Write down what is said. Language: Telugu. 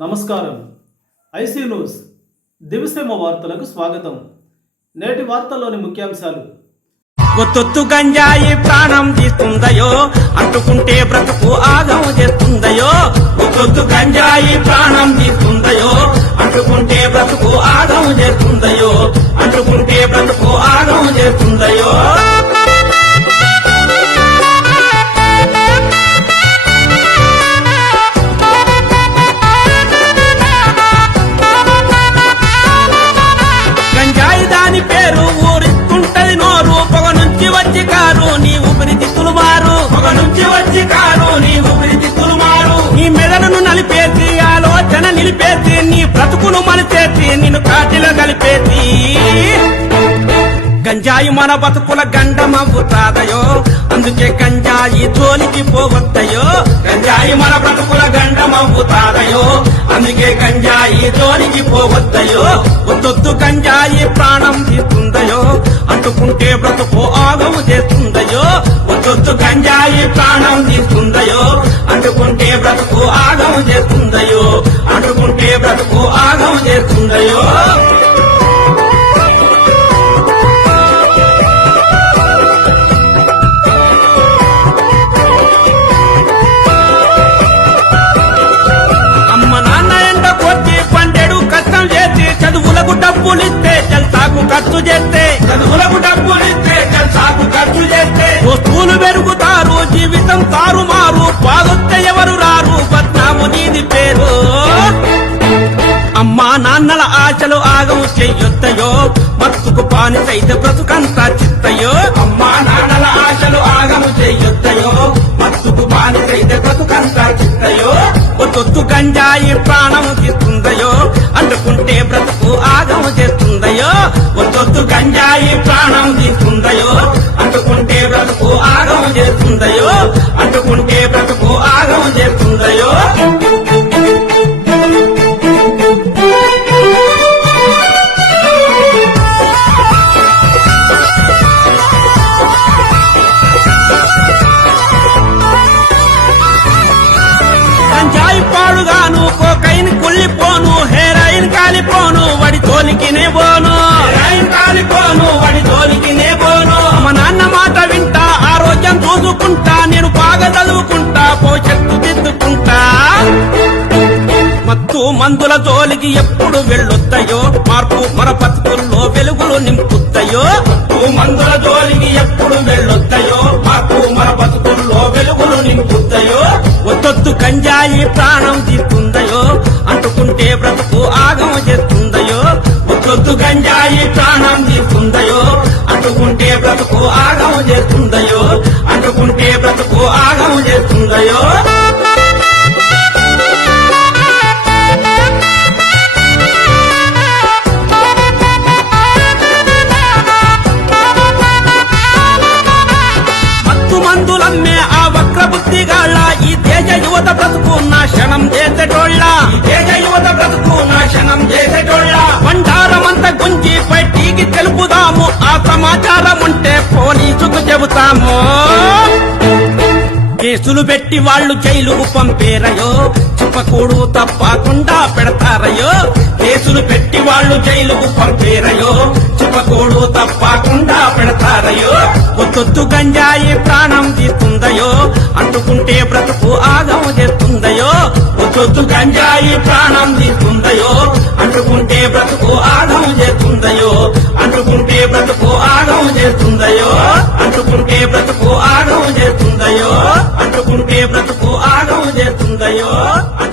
నమస్కారం. IC news. దివిసేమ వార్తలకు స్వాగతం. నేటి వార్తల్లోని ముఖ్యాంశాలు. ఒత్తొత్తు గంజాయి ప్రాణం తీస్తుందయో అంటుకుంటే బ్రతుకు ఆగం చేస్తుందయో ఒత్తొత్తు గంజాయి ప్రాణం తీస్తుందయో అంటుకుంటే బ్రతుకు ఆగం చేస్తుందయో అంటుకుంటే బ్రతుకు గంజాయి మన బతుకుల గండమవుతాదయో అందుకే గంజాయి జోలికి పోవద్దయో. గంజాయి మన బ్రతుకుల గండమవుతాదయో అందుకే గంజాయి జోలికి పోవద్దయో. ఒత్తొత్తు గంజాయి ప్రాణం తీస్తుందయో. అంటుకుంటే బ్రతుకు ఆగము చేస్తుందయో. ఒత్తొత్తు గంజాయి ప్రాణం తీస్తుందయో. అంటుకుంటే బ్రతుకు ఆగము చేస్తుందయో. అంటుకుంటే బ్రతుకు ఆగము చేస్తుందయో. ఖర్చు చేస్తే చదువులకు డబ్బులిస్తే జల్సాకు ఖర్చు చేస్తే వస్తువులు పెరుగుతారు జీవితం తారుమారు బాధొస్తే ఎవరు రారు బద్నాము నీది పేరు. అమ్మా నాన్నల ఆశలు ఆగం చెయ్యొద్దయో మత్తుకు పానిసైతే బ్రతుకంతా చిత్తయో. అమ్మా నాన్నల ఆశలు ఆగము చెయ్యొద్దయో మత్తుకు పానిసైతే బ్రతుకంతా చిత్తయో. ఒత్తొత్తు గంజాయి ప్రాణము గంజాయి ప్రాణం తీస్తుందయో అంటుకుంటే బ్రతుకు ఆగం చేస్తుందయో? అంటుకుంటే బ్రతుకు ఆగం చేస్తుందయో? గంజాయి పాడుగాను కోకైన్ కుళ్ళిపోను హెరాయిన్ కాలిపోను వడి తోలికినే పోను. కాలిపోను వడి తోలికినే పోను. మా నాన్న మాట వింటా ఆరోగ్యం చూసుకుంటా నేను బాగా చదువుకుంటా భవిష్యత్తు దిద్దుకుంటా. మత్తు మందుల జోలికి ఎప్పుడు వెళ్ళొద్దయో మార్పు మన బతుకుల్లో వెలుగులు నింపుతాయో మందుల జోలికి ఎప్పుడు వెళ్ళొద్దయో మార్పు మన బతుకుల్లో వెలుగులు నింపుతాయో ఒత్తొత్తు గంజాయి ప్రాణం తీస్తుందయో గంజాయి ప్రాణం నీకుందయో అంటుకుంటే బ్రతుకు ఆగం చేస్తుందయో? అంటుకుంటే బ్రతుకు ఆగం చేస్తుందయో? కేసులు పెట్టి వాళ్ళు జైలుకు పంపేరయో? చుప్పకూడు తప్పకుండా పెడతారయో? కేసులు పెట్టి వాళ్ళు జైలుకు పంపేరయో? చుప్పకూడు తప్పకుండా పెడతారయో? ఒత్తొత్తు గంజాయి ప్రాణం తీస్తుందయో? అంటుకుంటే బ్రతుకు ఆగం చేస్తుందయో? ఒత్తొత్తు గంజాయి ప్రాణం తీస్తుందయో? అంటుకుంటే బ్రతుకు ఆగం చేస్తుందయో? అంటుకుంటే బ్రతుకు ఆగం చేస్తుందయో? అంటుకుంటే బ్రతుకు ఆగం చేస్తుందయో